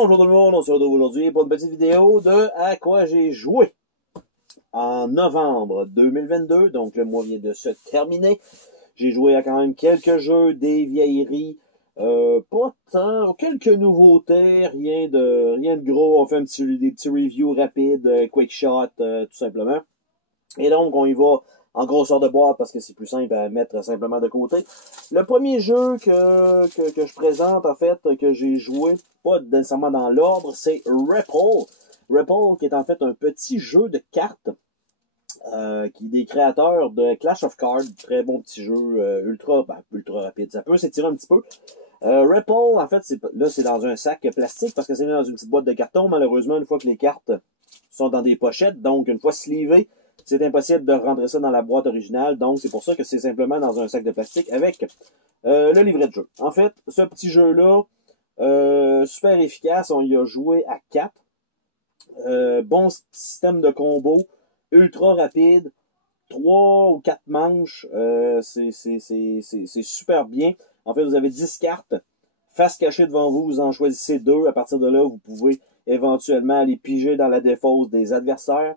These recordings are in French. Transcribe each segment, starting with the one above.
Bonjour tout le monde, on se retrouve aujourd'hui pour une petite vidéo de à quoi j'ai joué en novembre 2022, donc le mois vient de se terminer. J'ai joué à quand même quelques jeux, des vieilleries, pas tant, quelques nouveautés, rien de gros. On fait des petits reviews rapides, quick shot, tout simplement. Et donc on y va en grosseur de boîte parce que c'est plus simple à mettre simplement de côté. Le premier jeu que je présente, en fait, que j'ai joué, pas nécessairement dans l'ordre, c'est Ripple. Ripple, qui est en fait un petit jeu de cartes, qui est des créateurs de Clash of Cards. Très bon petit jeu, ultra rapide. Ça peut s'étirer un petit peu. Ripple, en fait, c'est dans un sac plastique parce que c'est dans une petite boîte de carton. Malheureusement, une fois que les cartes sont dans des pochettes, donc une fois slivées, c'est impossible de rentrer ça dans la boîte originale, donc c'est pour ça que c'est simplement dans un sac de plastique avec le livret de jeu. En fait, ce petit jeu-là, super efficace, on y a joué à 4. Bon système de combo, ultra rapide, 3 ou 4 manches, c'est super bien. En fait, vous avez 10 cartes, face cachée devant vous, vous en choisissez 2. À partir de là, vous pouvez éventuellement aller piger dans la défausse des adversaires.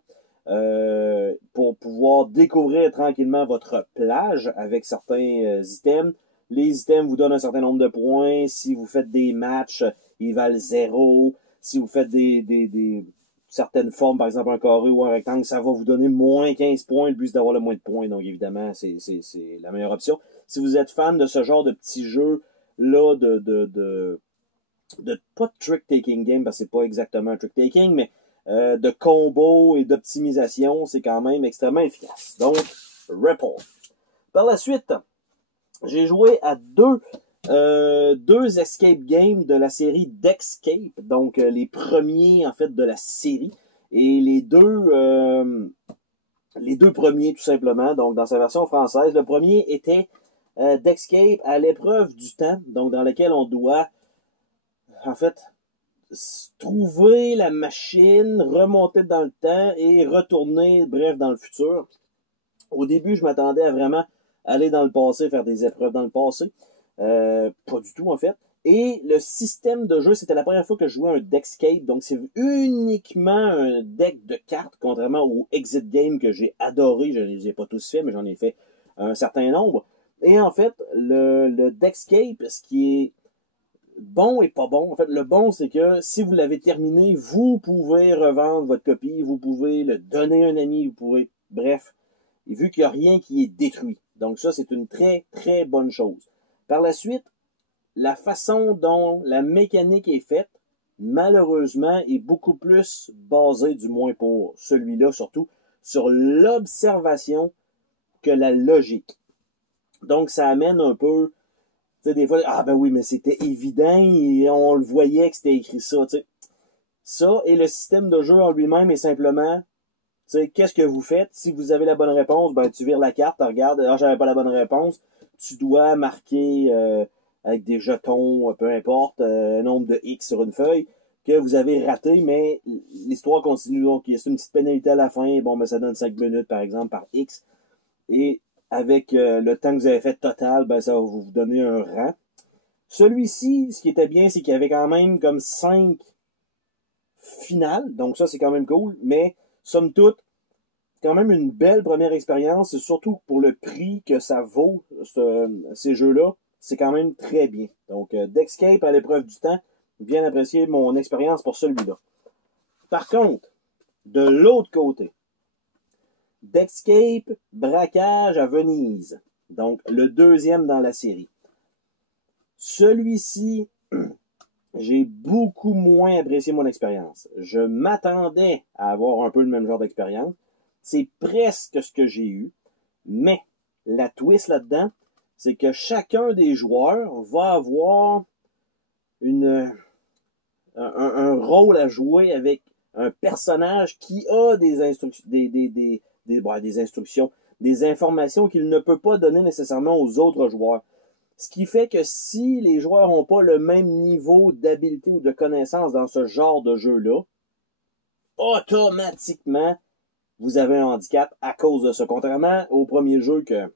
Pour pouvoir découvrir tranquillement votre plage avec certains items. Les items vous donnent un certain nombre de points. Si vous faites des matchs, ils valent 0. Si vous faites des certaines formes, par exemple un carré ou un rectangle, ça va vous donner moins 15 points. Le but, c'est d'avoir le moins de points. Donc, évidemment, c'est la meilleure option. Si vous êtes fan de ce genre de petits jeux-là, pas de trick-taking game, parce que c'est pas exactement un trick-taking, mais de combo et d'optimisation, c'est quand même extrêmement efficace. Donc, Ripple. Par la suite, j'ai joué à deux escape games de la série Dexcape, donc les premiers en fait de la série, et les deux premiers tout simplement, donc dans sa version française. Le premier était Dexcape à l'épreuve du temps, donc dans lequel on doit en fait trouver la machine, remonter dans le temps et retourner, bref, dans le futur. Au début, je m'attendais à vraiment aller dans le passé, faire des épreuves dans le passé. Pas du tout, en fait. Et le système de jeu, c'était la première fois que je jouais un Dexcape, donc c'est uniquement un deck de cartes, contrairement au Exit Game que j'ai adoré. Je ne les ai pas tous faits, mais j'en ai fait un certain nombre. Et en fait, le Dexcape, ce qui est bon et pas bon. En fait, le bon, c'est que si vous l'avez terminé, vous pouvez revendre votre copie, vous pouvez le donner à un ami, vous pouvez... Bref, et vu qu'il n'y a rien qui est détruit. Donc ça, c'est une très, très bonne chose. Par la suite, la façon dont la mécanique est faite, malheureusement, est beaucoup plus basée, du moins pour celui-là surtout, sur l'observation que la logique. Donc, ça amène un peu... Tu sais, des fois, ah ben oui, mais c'était évident et on le voyait que c'était écrit ça, tu sais. Ça, et le système de jeu en lui-même est simplement, tu sais, qu'est-ce que vous faites? Si vous avez la bonne réponse, ben tu vires la carte, tu regardes, alors j'avais pas la bonne réponse, tu dois marquer avec des jetons, peu importe, un nombre de X sur une feuille, que vous avez raté, mais l'histoire continue, donc il y a une petite pénalité à la fin, bon, ben ça donne 5 minutes, par exemple, par X, et avec le temps que vous avez fait total, ben ça va vous donner un rang. Celui-ci, ce qui était bien, c'est qu'il y avait quand même comme 5 finales, donc ça c'est quand même cool, mais somme toute, quand même une belle première expérience, et surtout pour le prix que ça vaut, ces jeux-là, c'est quand même très bien. Donc Dexcape à l'épreuve du temps, bien apprécié mon expérience pour celui-là. Par contre, de l'autre côté, Dexcape Braquage à Venise. Donc, le deuxième dans la série. Celui-ci, j'ai beaucoup moins apprécié mon expérience. Je m'attendais à avoir un peu le même genre d'expérience. C'est presque ce que j'ai eu. Mais, la twist là-dedans, c'est que chacun des joueurs va avoir un rôle à jouer avec un personnage qui a des instructions, des instructions, des informations qu'il ne peut pas donner nécessairement aux autres joueurs. Ce qui fait que si les joueurs n'ont pas le même niveau d'habileté ou de connaissance dans ce genre de jeu-là, automatiquement, vous avez un handicap à cause de ça, contrairement au premier jeu de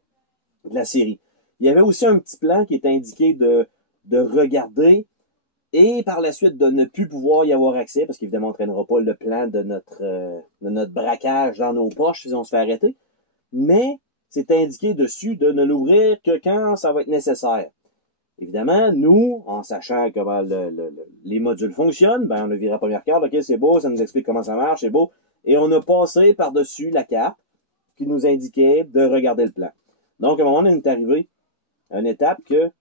la série. Il y avait aussi un petit plan qui est indiqué de regarder et par la suite de ne plus pouvoir y avoir accès, parce qu'évidemment on ne traînera pas le plan de notre braquage dans nos poches si on se fait arrêter, mais c'est indiqué dessus de ne l'ouvrir que quand ça va être nécessaire. Évidemment, nous, en sachant comment les modules fonctionnent, ben on a viré la première carte, ok, c'est beau, ça nous explique comment ça marche, c'est beau, et on a passé par-dessus la carte qui nous indiquait de regarder le plan. Donc, à un moment, on est arrivé à une étape que,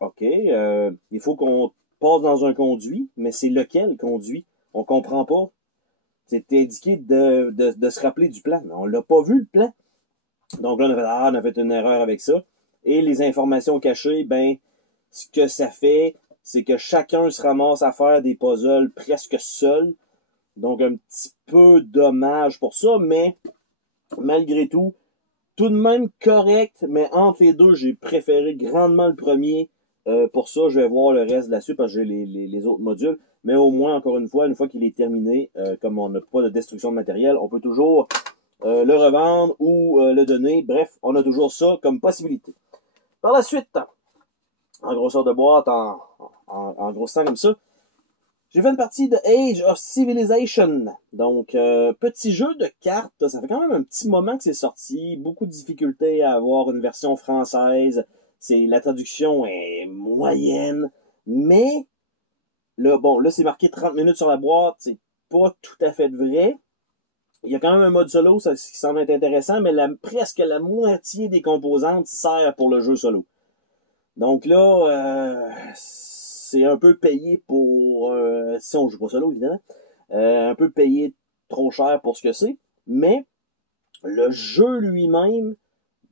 ok, il faut qu'on passe dans un conduit, mais c'est lequel conduit? On comprend pas. C'est indiqué de se rappeler du plan. On l'a pas vu, le plan. Donc là, on a fait une erreur avec ça. Et les informations cachées, ben, ce que ça fait, c'est que chacun se ramasse à faire des puzzles presque seul. Donc, un petit peu dommage pour ça, mais malgré tout de même correct, mais entre les deux, j'ai préféré grandement le premier. Pour ça, je vais voir le reste de la suite parce que j'ai les autres modules. Mais au moins, encore une fois qu'il est terminé, comme on n'a pas de destruction de matériel, on peut toujours le revendre ou le donner. Bref, on a toujours ça comme possibilité. Par la suite, en grosseur de boîte, en grossissant comme ça, j'ai fait une partie de Age of Civilization. Donc, petit jeu de cartes. Ça fait quand même un petit moment que c'est sorti. Beaucoup de difficultés à avoir une version française. La traduction est moyenne. Mais, là, c'est marqué 30 minutes sur la boîte. C'est pas tout à fait vrai. Il y a quand même un mode solo, ça qui semble être intéressant, mais presque la moitié des composantes sert pour le jeu solo. Donc là, c'est un peu payé pour, si on joue pas solo évidemment, un peu payé trop cher pour ce que c'est, mais le jeu lui-même,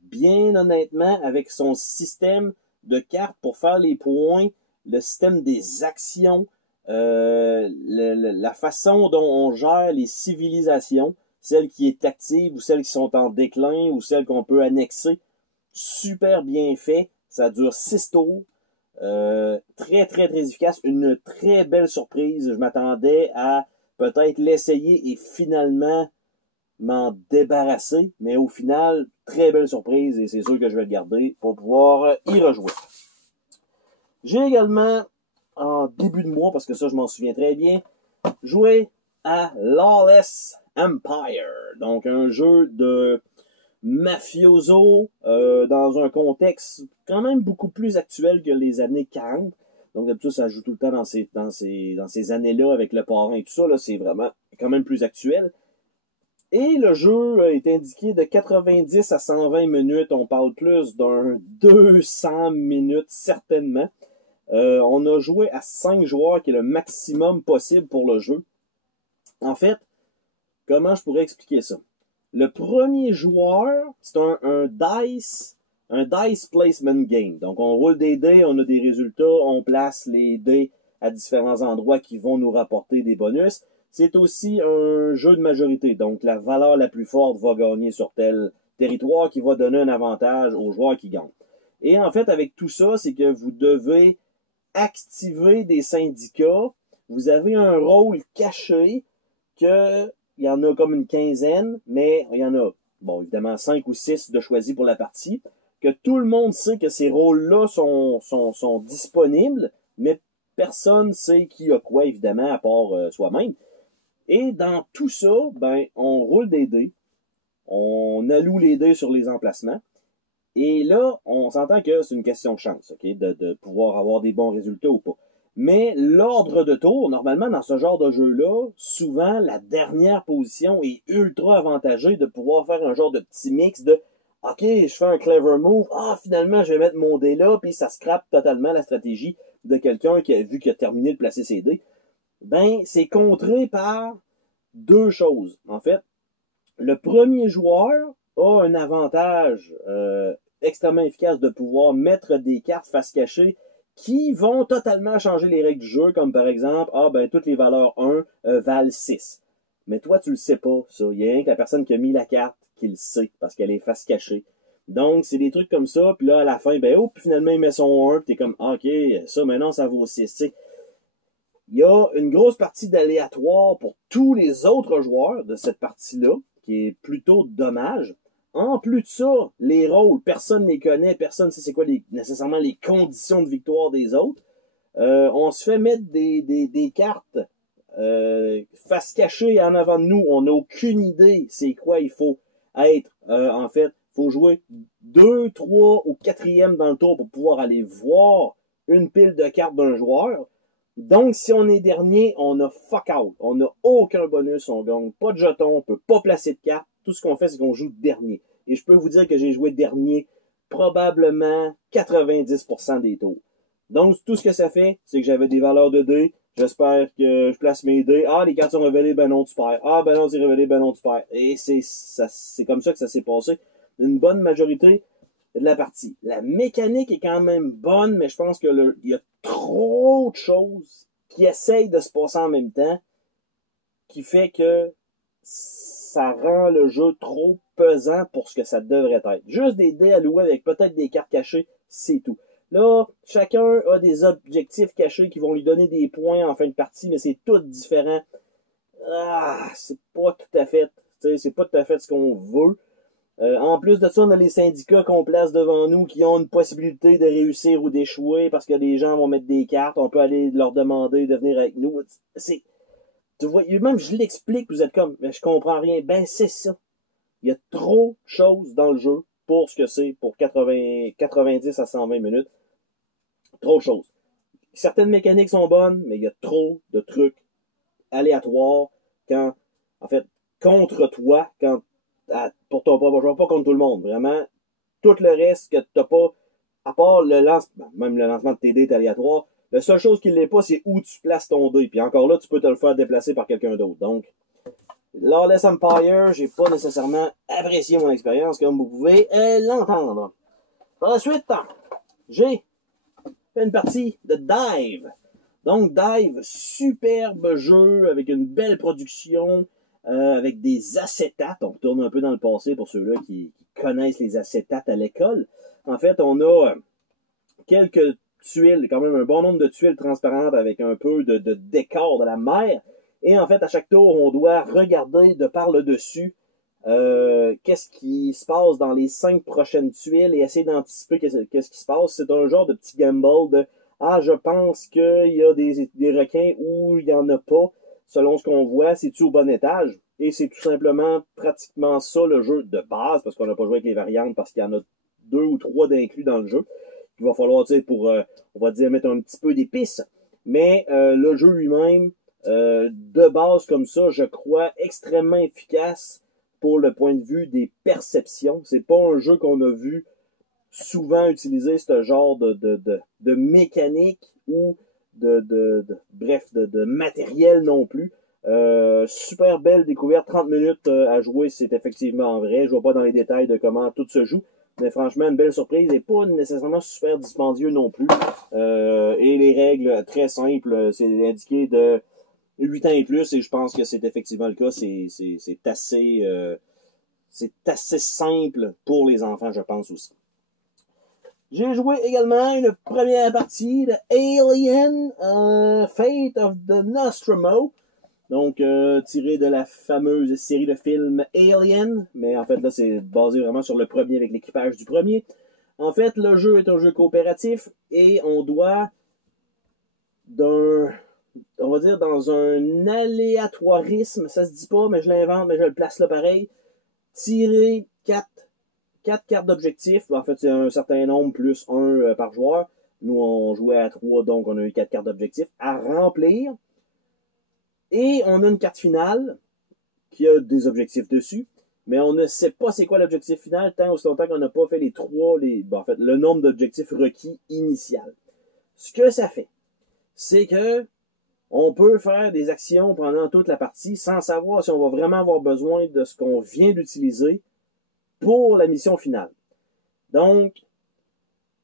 bien honnêtement, avec son système de cartes pour faire les points, le système des actions, la façon dont on gère les civilisations, celles qui est active ou celles qui sont en déclin ou celles qu'on peut annexer, super bien fait. Ça dure 6 tours. Très, très, très efficace. Une très belle surprise. Je m'attendais à peut-être l'essayer et finalement m'en débarrasser. Mais au final, très belle surprise et c'est sûr que je vais le garder pour pouvoir y rejouer. J'ai également, en début de mois, parce que ça je m'en souviens très bien, joué à Lawless Empire. Donc un jeu de mafioso dans un contexte quand même beaucoup plus actuel que les années 40. Donc d'habitude, ça joue tout le temps dans ces années-là avec le parrain et tout ça. Là, c'est vraiment quand même plus actuel. Et le jeu est indiqué de 90 à 120 minutes. On parle plus d'un 200 minutes certainement. On a joué à 5 joueurs, qui est le maximum possible pour le jeu. En fait, comment je pourrais expliquer ça? Le premier joueur, c'est un dice placement game. Donc, on roule des dés, on a des résultats, on place les dés à différents endroits qui vont nous rapporter des bonus. C'est aussi un jeu de majorité. Donc, la valeur la plus forte va gagner sur tel territoire qui va donner un avantage aux joueurs qui gagnent. Et en fait, avec tout ça, c'est que vous devez activer des syndicats. Vous avez un rôle caché que il y en a comme une quinzaine, mais il y en a, bon, évidemment, 5 ou 6 de choisis pour la partie, que tout le monde sait que ces rôles-là sont disponibles, mais personne sait qui a quoi, évidemment, à part soi-même. Et dans tout ça, ben, on roule des dés, on alloue les dés sur les emplacements, et là, on s'entend que c'est une question de chance, ok, de pouvoir avoir des bons résultats ou pas. Mais l'ordre de tour, normalement, dans ce genre de jeu-là, souvent, la dernière position est ultra avantagée de pouvoir faire un genre de petit mix de OK, je fais un clever move, finalement, je vais mettre mon dé là, puis ça scrape totalement la stratégie de quelqu'un qui a vu qu'il a terminé de placer ses dés. Ben, c'est contré par deux choses. En fait, le premier joueur a un avantage extrêmement efficace de pouvoir mettre des cartes face cachée qui vont totalement changer les règles du jeu, comme par exemple, toutes les valeurs 1 valent 6. Mais toi, tu le sais pas, ça. Il y a rien que la personne qui a mis la carte qui le sait, parce qu'elle est face cachée. Donc, c'est des trucs comme ça, puis là, à la fin, finalement, il met son 1, puis t'es comme, OK, ça, maintenant, ça vaut 6. T'sais. Il y a une grosse partie d'aléatoire pour tous les autres joueurs de cette partie-là, qui est plutôt dommage. En plus de ça, les rôles, personne ne les connaît, personne ne sait c'est quoi nécessairement les conditions de victoire des autres. On se fait mettre des cartes face cachée en avant de nous. On n'a aucune idée c'est quoi il faut être. En fait, il faut jouer 2, 3 ou 4e dans le tour pour pouvoir aller voir une pile de cartes d'un joueur. Donc, si on est dernier, on a fuck out. On n'a aucun bonus, on gagne pas de jetons, on peut pas placer de cartes. Tout ce qu'on fait, c'est qu'on joue dernier. Et je peux vous dire que j'ai joué dernier probablement 90% des tours. Donc, tout ce que ça fait, c'est que j'avais des valeurs de dés. J'espère que je place mes dés. Ah, les cartes sont révélées, ben non, tu perds. Ah, ben non, c'est révélé, ben non, tu perds. Et c'est comme ça que ça s'est passé. Une bonne majorité de la partie. La mécanique est quand même bonne, mais je pense que il y a trop de choses qui essayent de se passer en même temps, qui fait que ça rend le jeu trop pesant pour ce que ça devrait être. Juste des dés alloués avec peut-être des cartes cachées, c'est tout. Là, chacun a des objectifs cachés qui vont lui donner des points en fin de partie, mais c'est tout différent. Ah, c'est pas tout à fait, c'est pas tout à fait ce qu'on veut. En plus de ça, on a les syndicats qu'on place devant nous qui ont une possibilité de réussir ou d'échouer parce que les gens vont mettre des cartes. On peut aller leur demander de venir avec nous. Tu vois, même je l'explique, vous êtes comme, mais je comprends rien. Ben, c'est ça. Il y a trop de choses dans le jeu pour ce que c'est pour 90 à 120 minutes. Trop de choses. Certaines mécaniques sont bonnes, mais il y a trop de trucs aléatoires en fait, contre toi, pour ton propre joueur, pas contre tout le monde. Vraiment, tout le reste que t'as pas, à part le lancement, même le lancement de tes dés est aléatoire, la seule chose qui l'est pas, c'est où tu places ton dé. Puis encore là, tu peux te le faire déplacer par quelqu'un d'autre. Donc, Lawless Empire, j'ai pas nécessairement apprécié mon expérience, comme vous pouvez l'entendre. Par la suite, j'ai fait une partie de Dive. Donc, Dive, superbe jeu avec une belle production, avec des acétates. On retourne un peu dans le passé pour ceux-là qui connaissent les acétates à l'école. En fait, on a quelques tuiles, quand même un bon nombre de tuiles transparentes avec un peu de décor de la mer. Et en fait, à chaque tour, on doit regarder de par le dessus qu'est-ce qui se passe dans les 5 prochaines tuiles et essayer d'anticiper qu'est-ce qui se passe. C'est un genre de petit gamble de ah, je pense qu'il y a des requins ou il n'y en a pas, selon ce qu'on voit, c'est-tu au bon étage? Et c'est tout simplement pratiquement ça le jeu de base, parce qu'on n'a pas joué avec les variantes, parce qu'il y en a 2 ou 3 d'inclus dans le jeu. Il va falloir, tu sais, on va dire, mettre un petit peu d'épices. Mais le jeu lui-même, de base comme ça, je crois extrêmement efficace pour le point de vue des perceptions. C'est pas un jeu qu'on a vu souvent utiliser ce genre de mécanique ou de matériel non plus. Super belle découverte, 30 minutes à jouer, c'est effectivement vrai. Je vois pas dans les détails de comment tout se joue, mais franchement, une belle surprise et pas nécessairement super dispendieux non plus. Et les règles très simples, c'est indiqué de 8 ans et plus, et je pense que c'est effectivement le cas. C'est assez simple pour les enfants, je pense aussi. J'ai joué également une première partie de Alien Fate of the Nostromo. Donc, tiré de la fameuse série de films Alien. Mais en fait, là, c'est basé vraiment sur le premier avec l'équipage du premier. En fait, le jeu est un jeu coopératif et on doit on va dire dans un aléatoirisme, ça se dit pas, mais je l'invente, mais je le place là pareil, tirer 4 cartes d'objectifs. En fait, c'est un certain nombre plus 1 par joueur. Nous, on jouait à 3, donc on a eu 4 cartes d'objectifs à remplir. Et on a une carte finale qui a des objectifs dessus, mais on ne sait pas c'est quoi l'objectif final tant aussi longtemps qu'on n'a pas fait le nombre d'objectifs requis initial. Ce que ça fait, c'est que on peut faire des actions pendant toute la partie sans savoir si on va vraiment avoir besoin de ce qu'on vient d'utiliser pour la mission finale. Donc,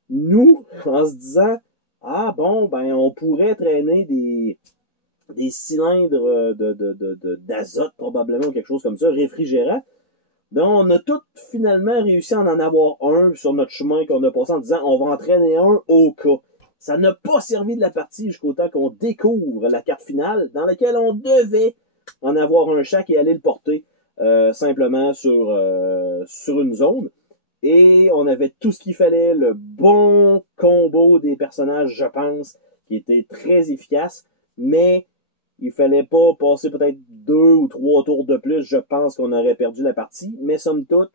nous, en se disant, ah bon, ben on pourrait traîner des cylindres d'azote probablement, ou quelque chose comme ça, réfrigérant. Donc, on a tout finalement réussi à en avoir un sur notre chemin qu'on a passé en disant, on va en traîner un au cas. Ça n'a pas servi de la partie jusqu'au temps qu'on découvre la carte finale dans laquelle on devait en avoir un chaque et aller le porter simplement sur une zone. Et on avait tout ce qu'il fallait, le bon combo des personnages, je pense. qui était très efficace, mais il fallait pas passer peut-être 2 ou 3 tours de plus, je pense qu'on aurait perdu la partie, mais somme toute,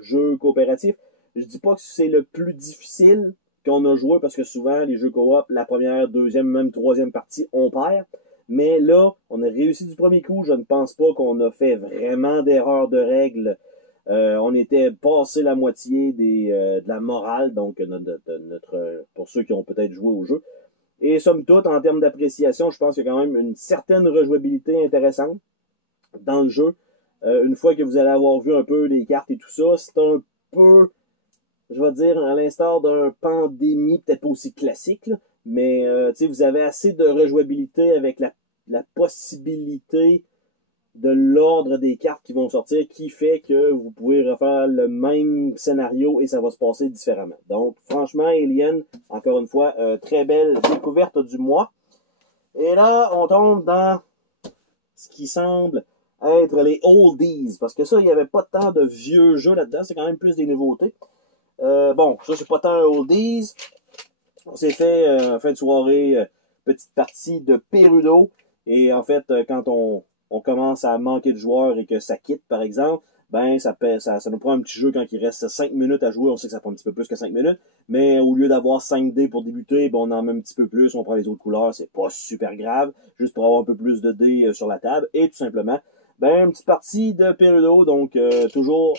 jeu coopératif, je dis pas que c'est le plus difficile qu'on a joué, parce que souvent, les jeux coop, la première, deuxième, même troisième partie, on perd, mais là, on a réussi du premier coup, je ne pense pas qu'on a fait vraiment d'erreurs de règles. On était passé la moitié de la morale, donc pour ceux qui ont peut-être joué au jeu. Et somme toute, en termes d'appréciation, je pense qu'il y a quand même une certaine rejouabilité intéressante dans le jeu. Une fois que vous allez avoir vu un peu les cartes et tout ça, c'est un peu, je vais dire, à l'instar d'un Pandémie, peut-être pas aussi classique, là, mais vous avez assez de rejouabilité avec la possibilité de l'ordre des cartes qui vont sortir, qui fait que vous pouvez refaire le même scénario et ça va se passer différemment. Donc, franchement, Alien, encore une fois, très belle découverte du mois. Et là, on tombe dans ce qui semble être les oldies, parce que ça, il n'y avait pas tant de vieux jeux là-dedans, c'est quand même plus des nouveautés. Bon, ça, c'est pas tant un oldies. On s'est fait, en fin de soirée, petite partie de Perudo, et en fait, quand on commence à manquer de joueurs et que ça quitte, par exemple, ben ça nous prend un petit jeu quand il reste 5 minutes à jouer. On sait que ça prend un petit peu plus que 5 minutes, mais au lieu d'avoir 5 dés pour débuter, ben on en met un petit peu plus, on prend les autres couleurs, c'est pas super grave, juste pour avoir un peu plus de dés sur la table, et tout simplement, ben une petite partie de Perudo, donc toujours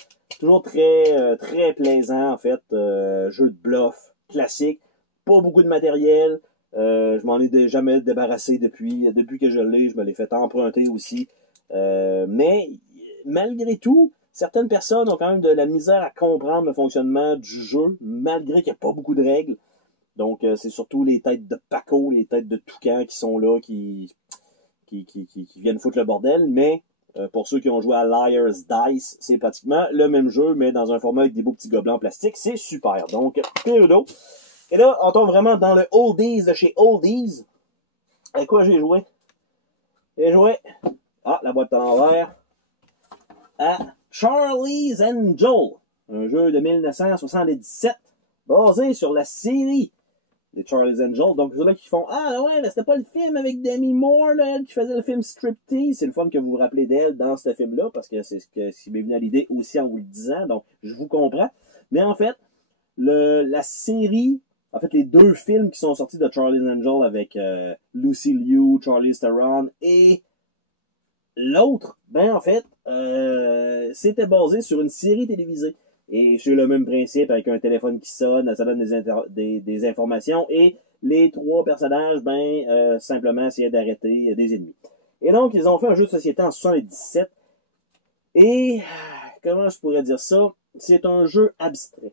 très plaisant en fait, jeu de bluff classique, pas beaucoup de matériel. Je m'en ai jamais débarrassé depuis que je l'ai. Je me l'ai fait emprunter aussi. Mais malgré tout, certaines personnes ont quand même de la misère à comprendre le fonctionnement du jeu, malgré qu'il n'y a pas beaucoup de règles. Donc, c'est surtout les têtes de Paco, les têtes de Toucan qui sont là, qui viennent foutre le bordel. Mais pour ceux qui ont joué à Liar's Dice, c'est pratiquement le même jeu, mais dans un format avec des beaux petits gobelets en plastique. C'est super. Donc, Perudo. Et là, on tombe vraiment dans le Oldies de chez Oldies. Avec quoi j'ai joué? J'ai joué, la boîte à l'envers, à Charlie's Angel, un jeu de 1977, basé sur la série de Charlie's Angel. Donc, ceux-là qui font, ouais, mais c'était pas le film avec Demi Moore, là, qui faisait le film Striptease. C'est le fun que vous vous rappelez d'elle dans ce film-là, parce que c'est ce qui m'est venu à l'idée aussi en vous le disant. Donc, je vous comprends. Mais en fait, la série, en fait, les 2 films qui sont sortis de Charlie's Angel avec Lucy Liu, Charlize Theron et l'autre, ben en fait, c'était basé sur une série télévisée. Et c'est le même principe avec un téléphone qui sonne, ça donne des informations et les 3 personnages, simplement essayaient d'arrêter des ennemis. Et donc, ils ont fait un jeu de société en 77 et, comment je pourrais dire ça, c'est un jeu abstrait,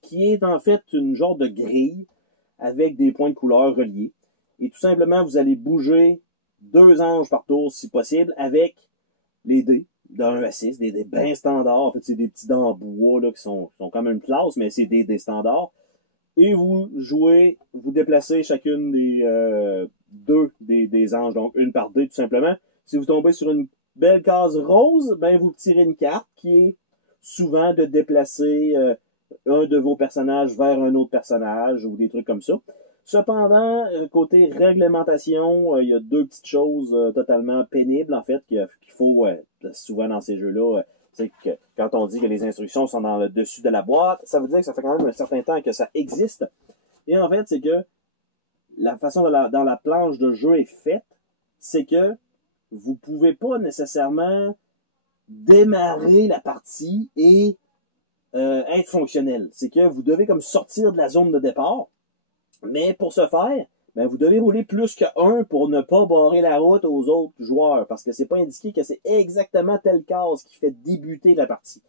qui est en fait une genre de grille avec des points de couleur reliés. Et tout simplement, vous allez bouger 2 anges par tour, si possible, avec les dés, de 1 à 6, des dés bien standards. En fait, c'est des petits dés en bois là, qui sont quand même classe, mais c'est des standards. Et vous jouez, vous déplacez chacune des 2 des anges, donc une par dé, tout simplement. Si vous tombez sur une belle case rose, ben vous tirez une carte qui est souvent de déplacer un de vos personnages vers un autre personnage ou des trucs comme ça. Cependant, côté réglementation, il y a 2 petites choses totalement pénibles, en fait, qu'il faut, souvent dans ces jeux-là, c'est que quand on dit que les instructions sont dans le dessus de la boîte, ça veut dire que ça fait quand même un certain temps que ça existe. Et en fait, c'est que la façon dont la planche de jeu est faite, c'est que vous pouvez pas nécessairement démarrer la partie et être fonctionnel. C'est que vous devez comme sortir de la zone de départ, mais pour ce faire, ben vous devez rouler plus que 1 pour ne pas barrer la route aux autres joueurs, parce que c'est pas indiqué que c'est exactement telle case qui fait débuter la partie.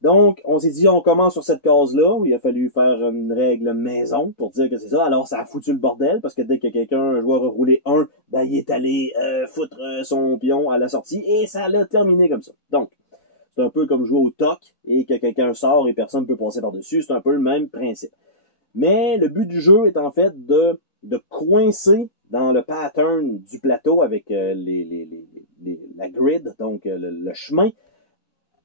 Donc, on s'est dit, on commence sur cette case-là, où il a fallu faire une règle maison pour dire que c'est ça. Alors, ça a foutu le bordel, parce que dès que un joueur a roulé 1, ben il est allé foutre son pion à la sortie, et ça l'a terminé comme ça. Donc, c'est un peu comme jouer au toc, et que quelqu'un sort et personne ne peut passer par-dessus. C'est un peu le même principe. Mais le but du jeu est en fait de coincer dans le pattern du plateau avec la grid, donc le chemin.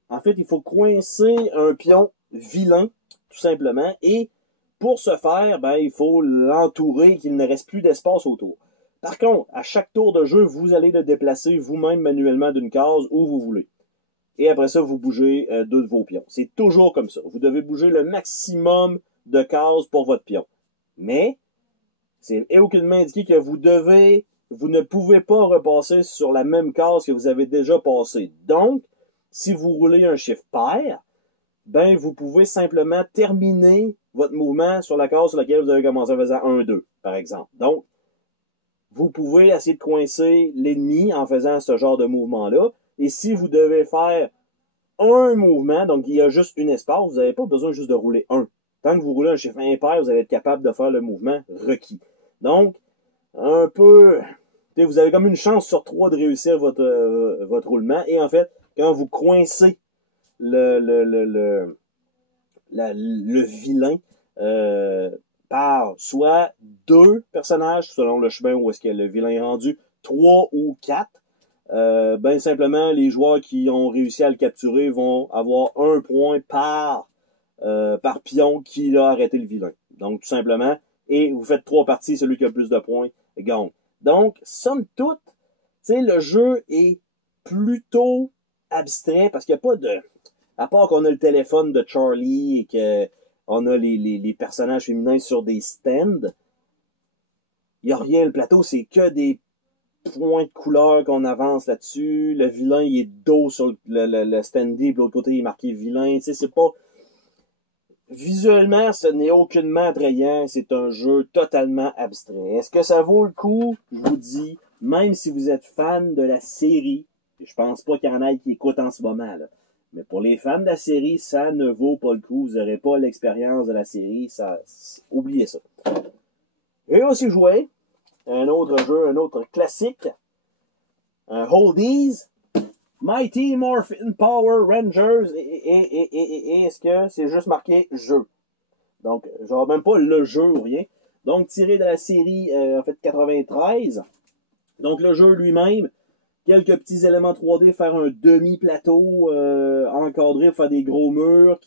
En fait, il faut coincer un pion vilain, tout simplement, et Pour ce faire, ben, il faut l'entourer, qu'il ne reste plus d'espace autour. Par contre, à chaque tour de jeu, vous allez le déplacer vous-même manuellement d'une case où vous voulez. Et après ça, vous bougez deux de vos pions. C'est toujours comme ça. Vous devez bouger le maximum de cases pour votre pion. Mais, c'est aucunement indiqué que vous ne pouvez pas repasser sur la même case que vous avez déjà passé. Donc, si vous roulez un chiffre pair, ben, vous pouvez simplement terminer votre mouvement sur la case sur laquelle vous avez commencé en faisant 1-2, par exemple. Donc, vous pouvez essayer de coincer l'ennemi en faisant ce genre de mouvement-là. Et si vous devez faire un mouvement, donc il y a juste une espace, vous n'avez pas besoin juste de rouler un. Tant que vous roulez un chiffre impair, vous allez être capable de faire le mouvement requis. Donc, un peu, vous avez comme une chance sur 3 de réussir votre roulement. Et en fait, quand vous coincez le vilain par soit 2 personnages, selon le chemin où est-ce que le vilain est rendu, 3 ou 4, ben simplement, les joueurs qui ont réussi à le capturer vont avoir 1 point par pion qui a arrêté le vilain. Donc, tout simplement, et vous faites 3 parties, celui qui a le plus de points gagne. Donc, somme toute, le jeu est plutôt abstrait parce qu'il n'y a pas de... À part qu'on a le téléphone de Charlie et qu'on a les personnages féminins sur des stands, il n'y a rien. Le plateau, c'est que des points de couleur qu'on avance là-dessus. Le vilain, il est dos sur le standee, de l'autre côté, il est marqué vilain. C'est pas... Visuellement, ce n'est aucunement attrayant. C'est un jeu totalement abstrait. Est-ce que ça vaut le coup? Je vous dis, même si vous êtes fan de la série, je pense pas qu'il y en ait qui écoutent en ce moment, là. Mais pour les fans de la série, ça ne vaut pas le coup. Vous n'aurez pas l'expérience de la série. Oubliez ça. J'ai aussi joué un autre jeu, un autre classique, un Oldies, Mighty Morphin Power Rangers. Et est-ce que c'est juste marqué jeu? Donc, genre même pas le jeu ou rien. Donc, tiré de la série, en fait, 93. Donc, le jeu lui-même, quelques petits éléments 3D, faire un demi-plateau encadré pour faire des gros murs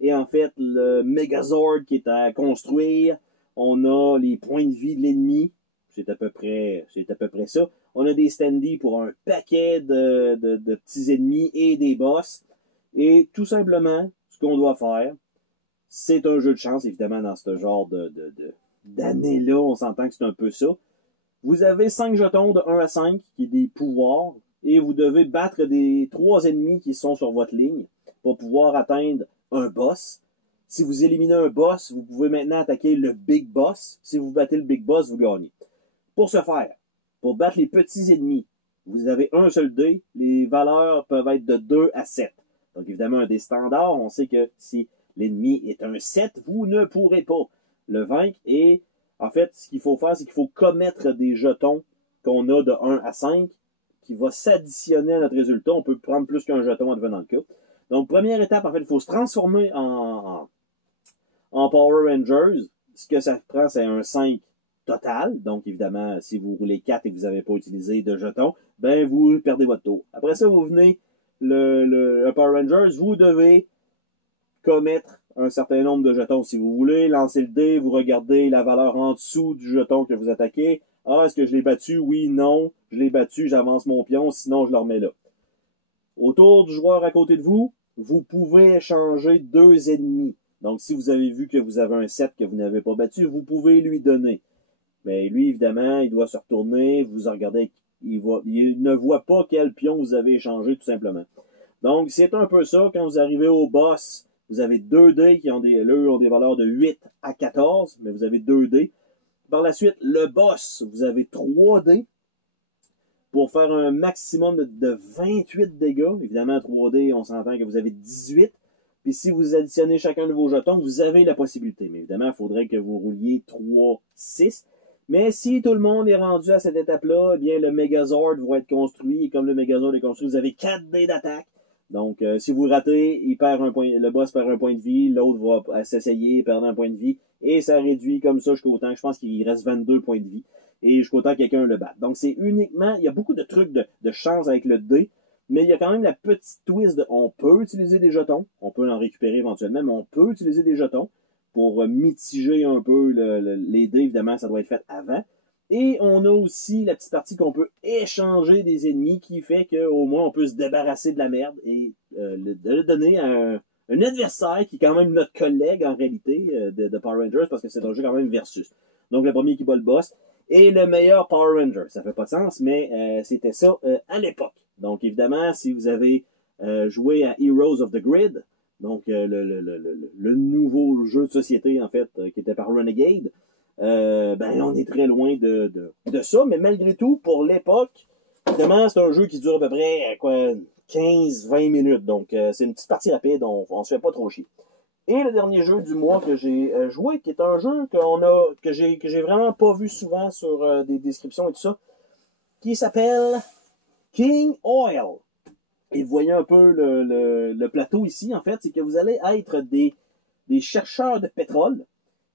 et en fait le Megazord qui est à construire. On a les points de vie de l'ennemi. C'est à peu près ça. On a des standees pour un paquet de petits ennemis et des boss. Et tout simplement, ce qu'on doit faire, c'est un jeu de chance, évidemment, dans ce genre d'année-là. On s'entend que c'est un peu ça. Vous avez 5 jetons de 1 à 5, qui est des pouvoirs, et vous devez battre des 3 ennemis qui sont sur votre ligne pour pouvoir atteindre un boss. Si vous éliminez un boss, vous pouvez maintenant attaquer le Big Boss. Si vous battez le Big Boss, vous gagnez. Pour ce faire, pour battre les petits ennemis, vous avez un seul dé. Les valeurs peuvent être de 2 à 7. Donc évidemment, un dé standard, on sait que si l'ennemi est un 7, vous ne pourrez pas le vaincre. Et en fait, ce qu'il faut faire, c'est qu'il faut commettre des jetons qu'on a de 1 à 5 qui va s'additionner à notre résultat. On peut prendre plus qu'un jeton advenant le cas. Donc, première étape, en fait, il faut se transformer en Power Rangers. Ce que ça prend, c'est un 5 total. Donc, évidemment, si vous roulez 4 et que vous n'avez pas utilisé de jetons, ben, vous perdez votre tour. Après ça, vous venez le Power Rangers, vous devez commettre un certain nombre de jetons. Si vous voulez lancer le dé, vous regardez la valeur en dessous du jeton que vous attaquez. Ah, est-ce que je l'ai battu? Oui, non. Je l'ai battu, j'avance mon pion, sinon je le remets là. Autour du joueur à côté de vous, vous pouvez échanger 2 ennemis. Donc, si vous avez vu que vous avez un 7 que vous n'avez pas battu, vous pouvez lui donner. Mais lui, évidemment, il doit se retourner, vous regardez, il ne voit pas quel pion vous avez échangé, tout simplement. Donc, c'est un peu ça. Quand vous arrivez au boss, vous avez 2 dés qui ont des valeurs de 8 à 14, mais vous avez 2 dés. Par la suite, le boss, vous avez 3 dés pour faire un maximum de 28 dégâts. Évidemment, 3 dés, on s'entend que vous avez 18. Puis si vous additionnez chacun de vos jetons, vous avez la possibilité. Mais évidemment, il faudrait que vous rouliez 3, 6. Mais si tout le monde est rendu à cette étape-là, eh bien, le Megazord va être construit. Et comme le Megazord est construit, vous avez 4 dés d'attaque. Donc, si vous ratez, le boss perd un point de vie, l'autre va s'essayer, perdre un point de vie, et ça réduit comme ça jusqu'au temps, je pense qu'il reste 22 points de vie, et jusqu'au temps que quelqu'un le batte. Donc, c'est uniquement, il y a beaucoup de trucs de chance avec le dé, mais il y a quand même la petite twist on peut utiliser des jetons, on peut en récupérer éventuellement, mais on peut utiliser des jetons pour mitiger un peu les dés. Évidemment, ça doit être fait avant. Et on a aussi la petite partie qu'on peut échanger des ennemis qui fait qu'au moins on peut se débarrasser de la merde et le donner à un adversaire qui est quand même notre collègue en réalité de Power Rangers parce que c'est un jeu quand même versus. Donc le premier qui bat le boss est le meilleur Power Ranger. Ça fait pas de sens, mais c'était ça à l'époque. Donc évidemment, si vous avez joué à Heroes of the Grid, donc le nouveau jeu de société en fait qui était par Renegade, ben on est très loin de ça, mais malgré tout, pour l'époque, évidemment, c'est un jeu qui dure à peu près 15-20 minutes, donc c'est une petite partie rapide, on se fait pas trop chier. Et le dernier jeu du mois que j'ai joué, qui est un jeu que j'ai vraiment pas vu souvent sur des descriptions et tout ça, qui s'appelle King Oil. Et vous voyez un peu le plateau ici, en fait, c'est que vous allez être des chercheurs de pétrole.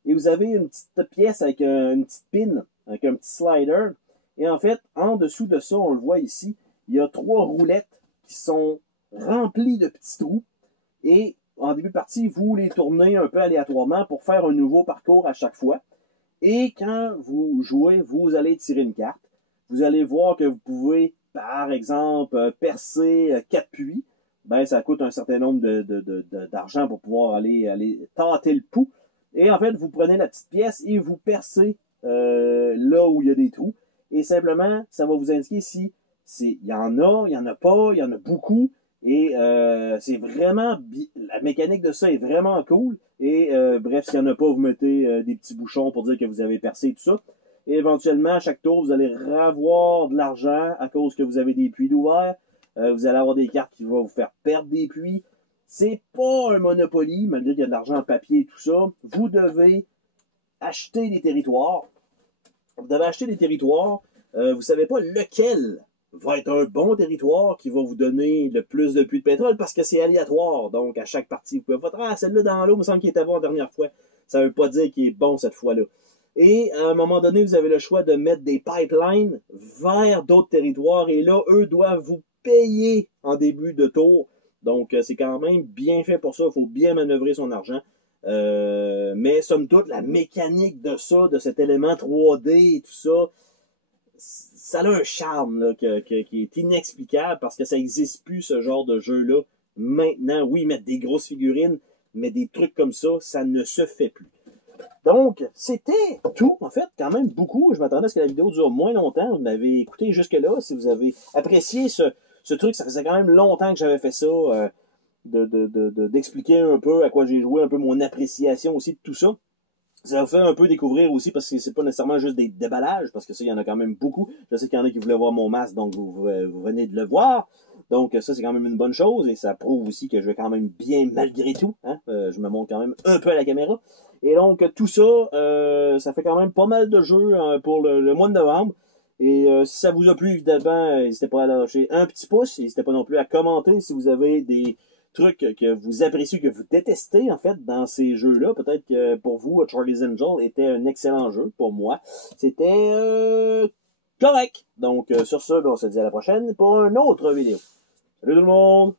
Et vous avez une petite pièce avec une petite pin, avec un petit slider. Et en fait, en dessous de ça, on le voit ici, il y a 3 roulettes qui sont remplies de petits trous. Et en début de partie, vous les tournez un peu aléatoirement pour faire un nouveau parcours à chaque fois. Et quand vous jouez, vous allez tirer une carte. Vous allez voir que vous pouvez, par exemple, percer 4 puits. Ben, ça coûte un certain nombre d'argent pour pouvoir aller tâter le pouls. Et en fait, vous prenez la petite pièce et vous percez là où il y a des trous. Et simplement, ça va vous indiquer si il y en a pas, il y en a beaucoup. Et c'est vraiment... La mécanique de ça est vraiment cool. Et bref, s'il n'y en a pas, vous mettez des petits bouchons pour dire que vous avez percé et tout ça. Et éventuellement, à chaque tour, vous allez revoir de l'argent à cause que vous avez des puits d'ouvert. Vous allez avoir des cartes qui vont vous faire perdre des puits. C'est pas un Monopoly, malgré qu'il y a de l'argent en papier et tout ça. Vous devez acheter des territoires. Vous devez acheter des territoires. Vous savez pas lequel va être un bon territoire qui va vous donner le plus de puits de pétrole parce que c'est aléatoire. Donc, à chaque partie, vous pouvez pas dire, ah, celle-là dans l'eau, il me semble qu'il était bon la dernière fois. Ça veut pas dire qu'il est bon cette fois-là. Et à un moment donné, vous avez le choix de mettre des pipelines vers d'autres territoires. Et là, eux doivent vous payer en début de tour. Donc, c'est quand même bien fait pour ça. Il faut bien manœuvrer son argent. Mais somme toute, la mécanique de ça, de cet élément 3D et tout ça, ça a un charme là, qui est inexplicable parce que ça n'existe plus, ce genre de jeu-là. Maintenant, oui, mettre des grosses figurines, mais des trucs comme ça ne se fait plus. Donc, c'était tout, en fait, quand même beaucoup. Je m'attendais à ce que la vidéo dure moins longtemps. Vous m'avez écouté jusque-là. Si vous avez apprécié ce truc, ça faisait quand même longtemps que j'avais fait ça, d'expliquer un peu à quoi j'ai joué, un peu mon appréciation aussi de tout ça. Ça vous fait un peu découvrir aussi, parce que c'est pas nécessairement juste des déballages, parce que ça, il y en a quand même beaucoup. Je sais qu'il y en a qui voulaient voir mon masque, donc vous venez de le voir. Donc ça, c'est quand même une bonne chose, et ça prouve aussi que je vais quand même bien malgré tout. Hein? Je me montre quand même un peu à la caméra. Et donc, tout ça, ça fait quand même pas mal de jeux pour le mois de novembre. Et si ça vous a plu, évidemment, n'hésitez pas à lâcher un petit pouce. N'hésitez pas non plus à commenter si vous avez des trucs que vous appréciez, que vous détestez, en fait, dans ces jeux-là. Peut-être que pour vous, Charlie's Angel était un excellent jeu. Pour moi, c'était correct. Donc, sur ce, on se dit à la prochaine pour une autre vidéo. Salut tout le monde!